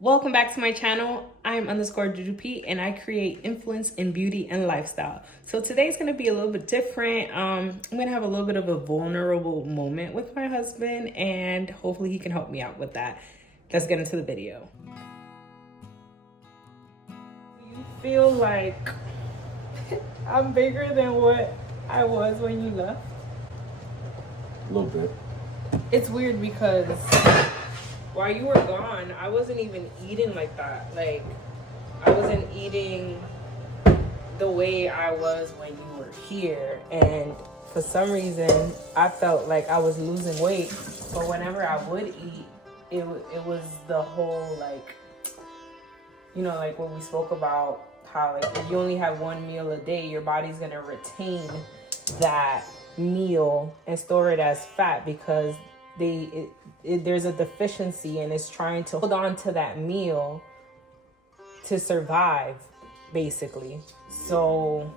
Welcome back to my channel. I'm _JujuP and I create influence in beauty and lifestyle. So today's gonna be a little bit different. I'm gonna have a little bit of a vulnerable moment with my husband and hopefully he can help me out with that. Let's get into the video. You feel like I'm bigger than what I was when you left? A little bit. It's weird because while you were gone, I wasn't even eating like that. Like, I wasn't eating the way I was when you were here. And for some reason, I felt like I was losing weight. But whenever I would eat, it was the whole, like, you know, like what we spoke about, how, like, if you only have one meal a day, your body's going to retain that meal and store it as fat because there's a deficiency and it's trying to hold on to that meal to survive, basically. So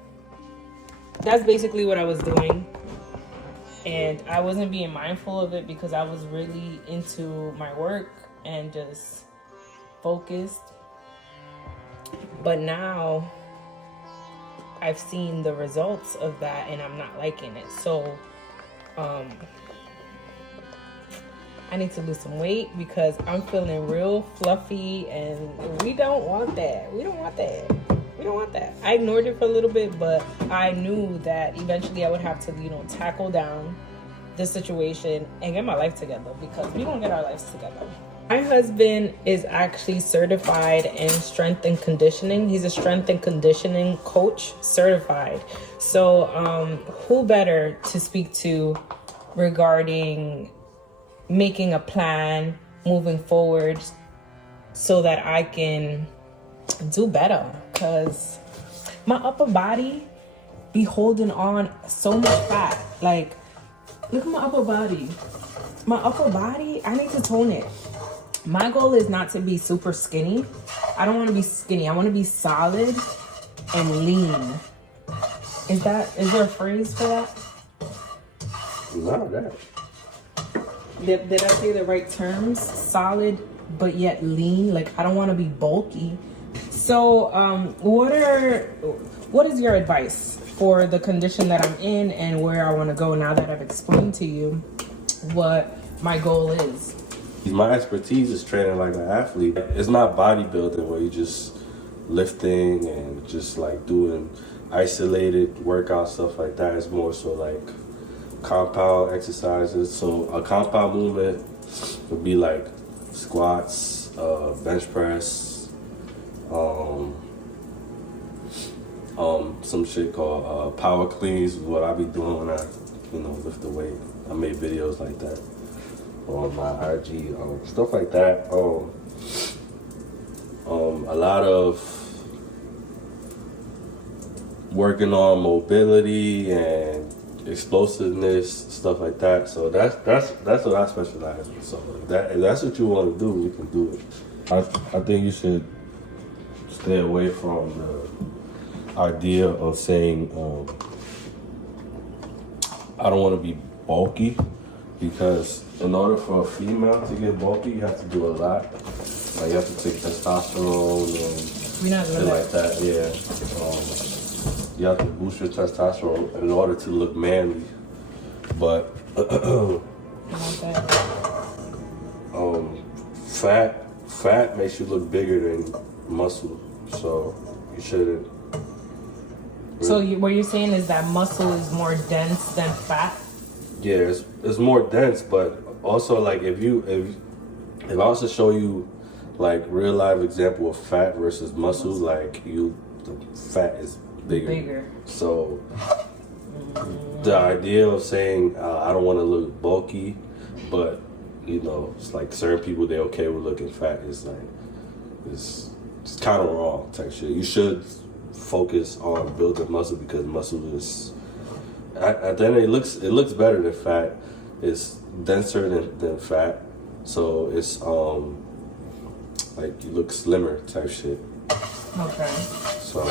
that's basically what I was doing, and I wasn't being mindful of it because I was really into my work and just focused. But now I've seen the results of that and I'm not liking it. So I need to lose some weight because I'm feeling real fluffy and we don't want that. We don't want that. We don't want that. I ignored it for a little bit, but I knew that eventually I would have to, tackle down this situation and get my life together because we don't get our lives together. My husband is actually certified in strength and conditioning. He's a strength and conditioning coach, certified. So who better to speak to regarding making a plan moving forward so that I can do better, because my upper body be holding on so much fat. Like, look at my upper body. My upper body, I need to tone it. My goal is not to be super skinny. I don't want to be skinny. I want to be solid and lean. Is there a phrase for that? Not that. Did I say the right terms? Solid, but yet lean. Like, I don't want to be bulky. So, what is your advice for the condition that I'm in and where I want to go now that I've explained to you what my goal is? My expertise is training like an athlete. It's not bodybuilding where you just lifting and just like doing isolated workout stuff like that. It's more so like compound exercises. So a compound movement would be like squats, bench press, some shit called power cleans is what I be doing when I lift the weight. I made videos like that on my IG, stuff like that. A lot of working on mobility and explosiveness, stuff like that. So that's what I specialize in. So if that's what you want to do, you can do it. I think you should stay away from the idea of saying I don't want to be bulky, because in order for a female to get bulky, you have to do a lot. Like, you have to take testosterone and shit like that. Yeah. You have to boost your testosterone in order to look manly. But fat makes you look bigger than muscle, so you shouldn't. So what you're saying is that muscle is more dense than fat? Yeah, it's more dense, but also like if I was to show you like real life example of fat versus muscle, like the fat is bigger. So the idea of saying I don't want to look bulky, but it's like certain people, they're okay with looking fat, is like it's kind of wrong type shit. You should focus on building muscle because muscle is at the end it looks better than fat. It's denser than fat, so it's like you look slimmer type shit. Okay. So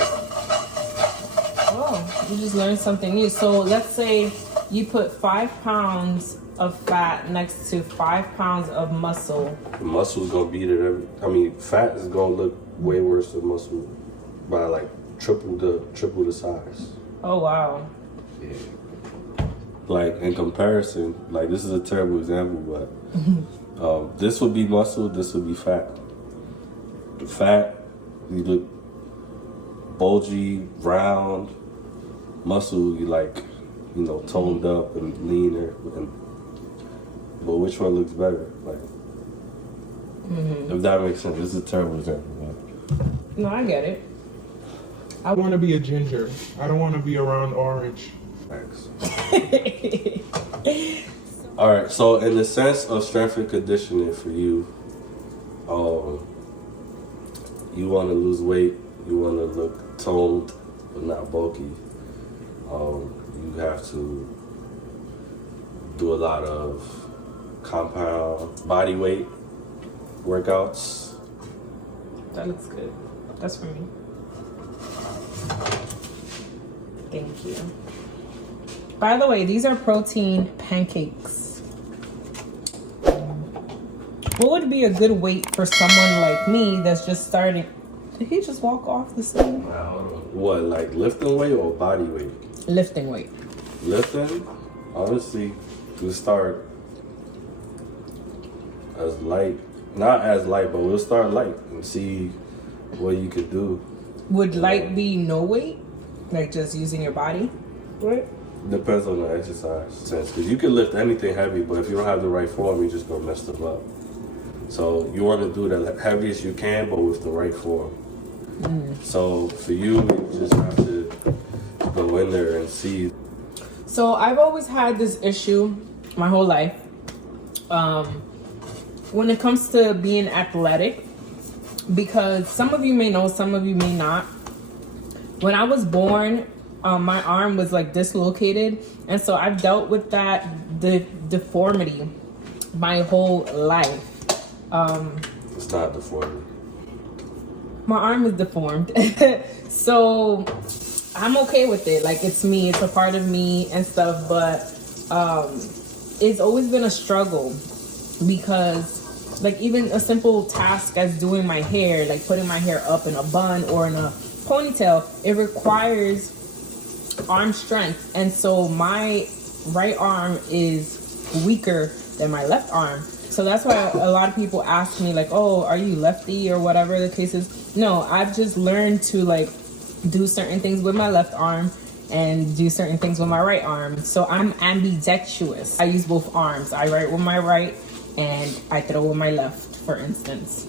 oh, you just learned something new. So let's say you put 5 pounds of fat next to 5 pounds of muscle. The muscle's gonna beat it fat is gonna look way worse than muscle by like triple the size. Oh wow. Yeah. Like in comparison, like this is a terrible example, but this would be muscle, this would be fat. The fat, you look bulgy, round. Muscle, you like, you know, toned up and leaner. But which one looks better? Like, if that makes sense. This is a terrible example. But. No, I get it. I want to be a ginger. I don't want to be around orange. Thanks. All right. So, in the sense of strength and conditioning for you, you want to lose weight. You want to look toned, but not bulky. You have to do a lot of compound body weight workouts. That looks good. That's for me. Thank you. By the way, these are protein pancakes. What would be a good weight for someone like me that's just starting? Did he just walk off the stage? What, like lifting weight or body weight? Lifting weight. Lifting, honestly, we start as light, not as light, but we'll start light and see what you could do. Would light be no weight? Like just using your body? Right? Depends on the exercise sense, because you can lift anything heavy, but if you don't have the right form, you just gonna mess them up. So you want to do the heaviest you can, but with the right form. So for you just have to go in there and see. So I've always had this issue my whole life. When it comes to being athletic, because some of you may know, some of you may not. When I was born, my arm was like dislocated, and so I've dealt with that deformity my whole life. It's not deformity. My arm is deformed. So I'm okay with it. Like, it's me, it's a part of me and stuff, but it's always been a struggle because like even a simple task as doing my hair, like putting my hair up in a bun or in a ponytail, it requires arm strength. And so my right arm is weaker than my left arm. So that's why a lot of people ask me like, oh, are you lefty or whatever the case is. No, I've just learned to like do certain things with my left arm and do certain things with my right arm. So I'm ambidextrous. I use both arms. I write with my right and I throw with my left, for instance.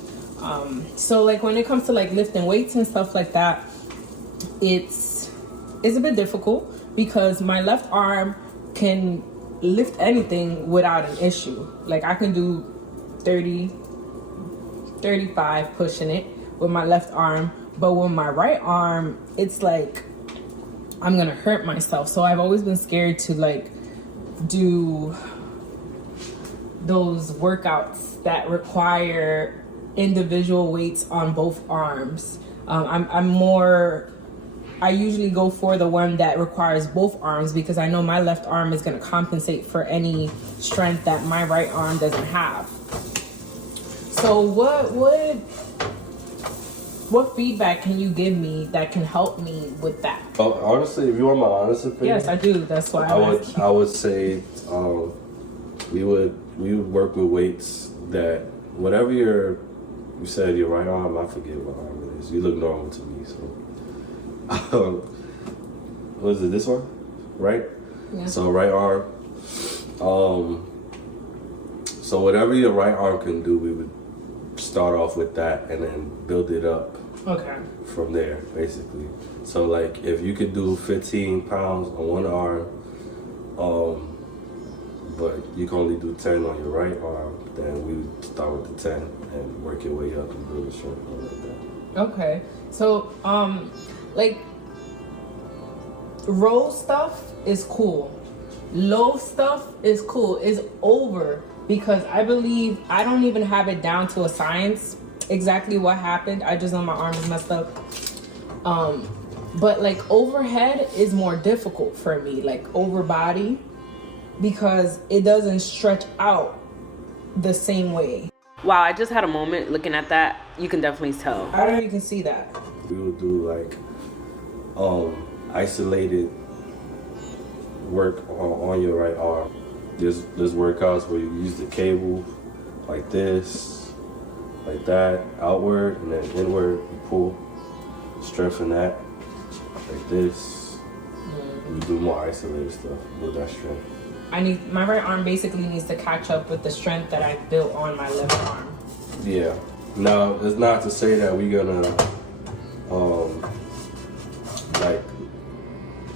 So like when it comes to like lifting weights and stuff like that, it's a bit difficult because my left arm can lift anything without an issue. Like I can do 30, 35 pushing it with my left arm, but with my right arm, it's like I'm gonna hurt myself. So I've always been scared to like do those workouts that require individual weights on both arms. I usually go for the one that requires both arms because I know my left arm is going to compensate for any strength that my right arm doesn't have. So what feedback can you give me that can help me with that? Honestly, if you want my honest opinion, Yes, I do. That's why I would say we would work with weights that whatever you said your right arm, I forget what arm it is. You look normal to me, so. What is it? This one, right? Yeah. So right arm. So whatever your right arm can do, we would start off with that and then build it up. Okay. From there, basically. So like if you could do 15 pounds on one arm, but you can only do 10 on your right arm, then we would start with the 10 and work your way up and build a strength like that. Okay. So like row stuff is cool, low stuff is cool, is over, because I believe I don't even have it down to a science exactly what happened. I just know my arm is messed up. But like overhead is more difficult for me, like over body. because it doesn't stretch out the same way. Wow, I just had a moment looking at that. You can definitely tell. I don't know if you can see that. We would do like isolated work on your right arm. There's workouts where you use the cable like this, like that, outward, and then inward, you pull, strengthen that, like this. We do more isolated stuff with that strength. My right arm basically needs to catch up with the strength that I built on my left arm. Yeah. Now, it's not to say that we're gonna like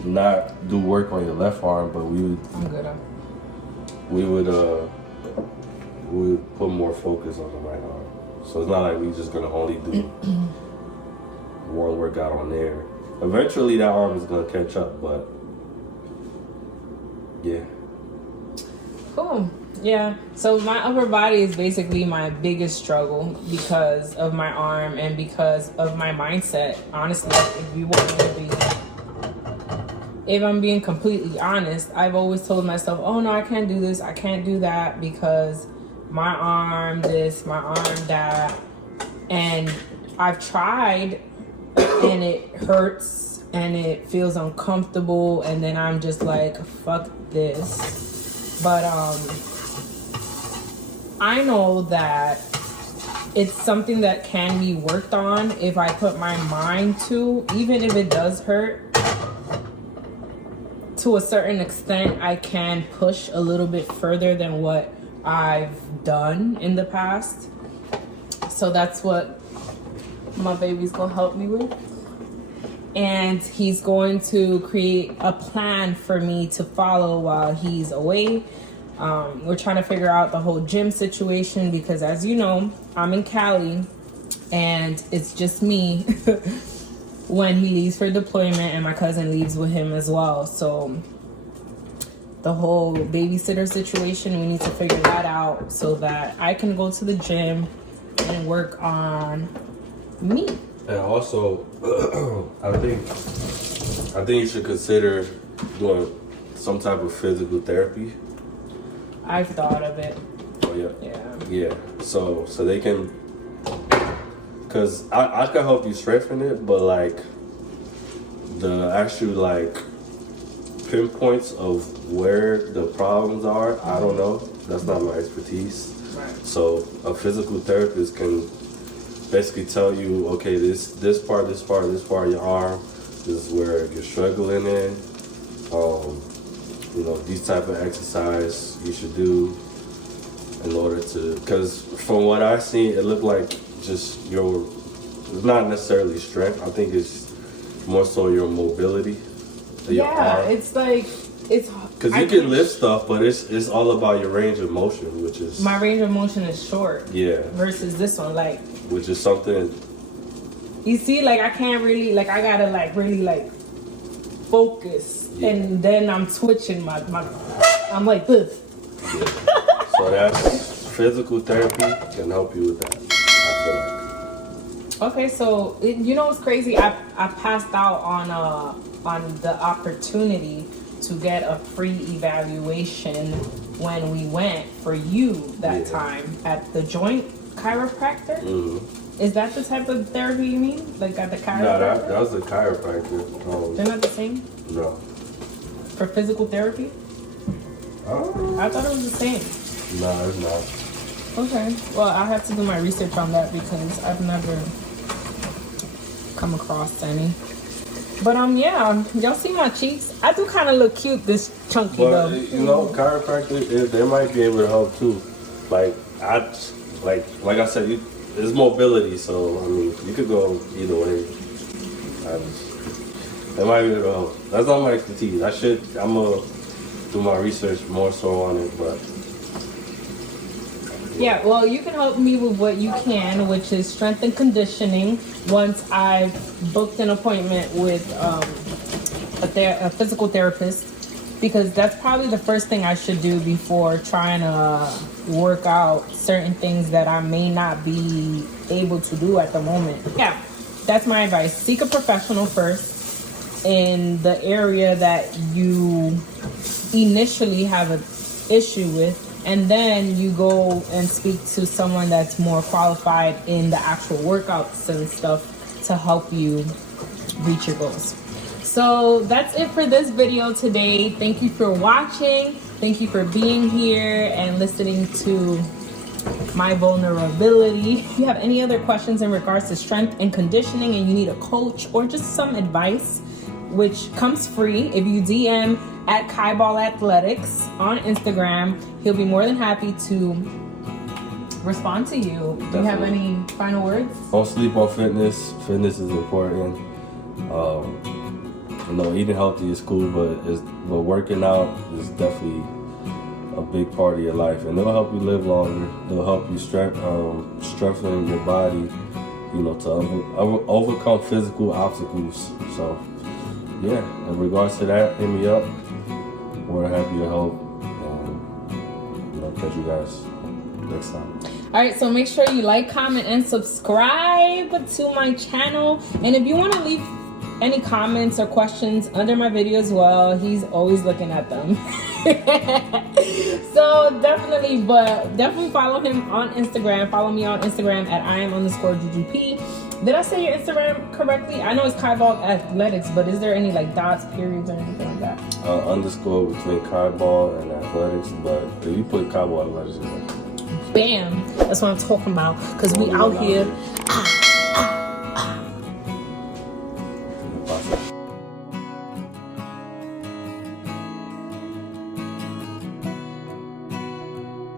not do work on your left arm, but I'm good. we would put more focus on the right arm. So it's not like we just gonna only do one workout on there. Eventually that arm is gonna catch up, but yeah. Cool. Yeah. So my upper body is basically my biggest struggle because of my arm and because of my mindset. Honestly, if I'm being completely honest, I've always told myself, oh no, I can't do this, I can't do that because my arm this, my arm that. And I've tried and it hurts and it feels uncomfortable, and then I'm just like, fuck this. But I know that it's something that can be worked on if I put my mind to, even if it does hurt. To a certain extent, I can push a little bit further than what I've done in the past. So that's what my baby's gonna help me with. And he's going to create a plan for me to follow while he's away. We're trying to figure out the whole gym situation because, as you know, I'm in Cali and it's just me when he leaves for deployment, and my cousin leaves with him as well. So the whole babysitter situation, we need to figure that out so that I can go to the gym and work on me. And also, I think you should consider doing some type of physical therapy. I've thought of it. Oh yeah. Yeah. Yeah. So they can, cause I can help you strengthen it, but like the actual like pinpoints of where the problems are, I don't know. That's not my expertise. Right. So a physical therapist can basically tell you, okay, this part of your arm, this is where you're struggling in. These type of exercise you should do in order to, because from what I've seen, it looked like just it's not necessarily strength. I think it's more so your mobility. Your arm. It's like, because you can lift stuff, but it's all about your range of motion, which is my range of motion is short. Yeah. Versus this one, like, which is something. You see, like I can't really, like I gotta like really like focus, yeah. And then I'm twitching my I'm like this. Yeah. So that's physical therapy can help you with that, I feel like. Okay, so what's crazy? I passed out on the opportunity to get a free evaluation when we went for you that time at the joint chiropractor. Mm-hmm. Is that the type of therapy you mean? Like at the chiropractor? No, that was the chiropractor. They're not the same? No. For physical therapy? I thought it was the same. No, it's not. Okay. Well, I have to do my research on that because I've never come across any. But y'all see my cheeks? I do kind of look cute, this chunky But though. chiropractor, they might be able to help too. Like I said, it's mobility, so I mean, you could go either way. They might be able to help. That's not my expertise. I'm gonna do my research more so on it, but. Yeah, well, you can help me with what you can, which is strength and conditioning. Once I've booked an appointment with a physical therapist, because that's probably the first thing I should do before trying to work out certain things that I may not be able to do at the moment. Yeah, that's my advice. Seek a professional first in the area that you initially have an issue with, and then you go and speak to someone that's more qualified in the actual workouts and stuff to help you reach your goals. So that's it for this video today. Thank you for watching. Thank you for being here and listening to my vulnerability. If you have any other questions in regards to strength and conditioning and you need a coach or just some advice, which comes free, if you DM at Kyball Athletics on Instagram, he'll be more than happy to respond to you. Do you have any final words? Don't sleep on fitness. Fitness is important. You know, eating healthy is cool, but working out is definitely a big part of your life, and it'll help you live longer. It'll help you strengthen your body, you know, to overcome physical obstacles. So, yeah, in regards to that, hit me up. We're happy to help, and you know, catch you guys next time. All right, so make sure you like, comment, and subscribe to my channel. And if you want to leave any comments or questions under my video as well, he's always looking at them. So definitely follow him on Instagram. Follow me on Instagram at IAM_GGP. Did I say your Instagram correctly? I know it's Kyball Athletics, but is there any like dots, periods, or anything like that? Underscore between Kyball and Athletics, but if you put Kyball Athletics in there. Bam! That's what I'm talking about. Because we out here.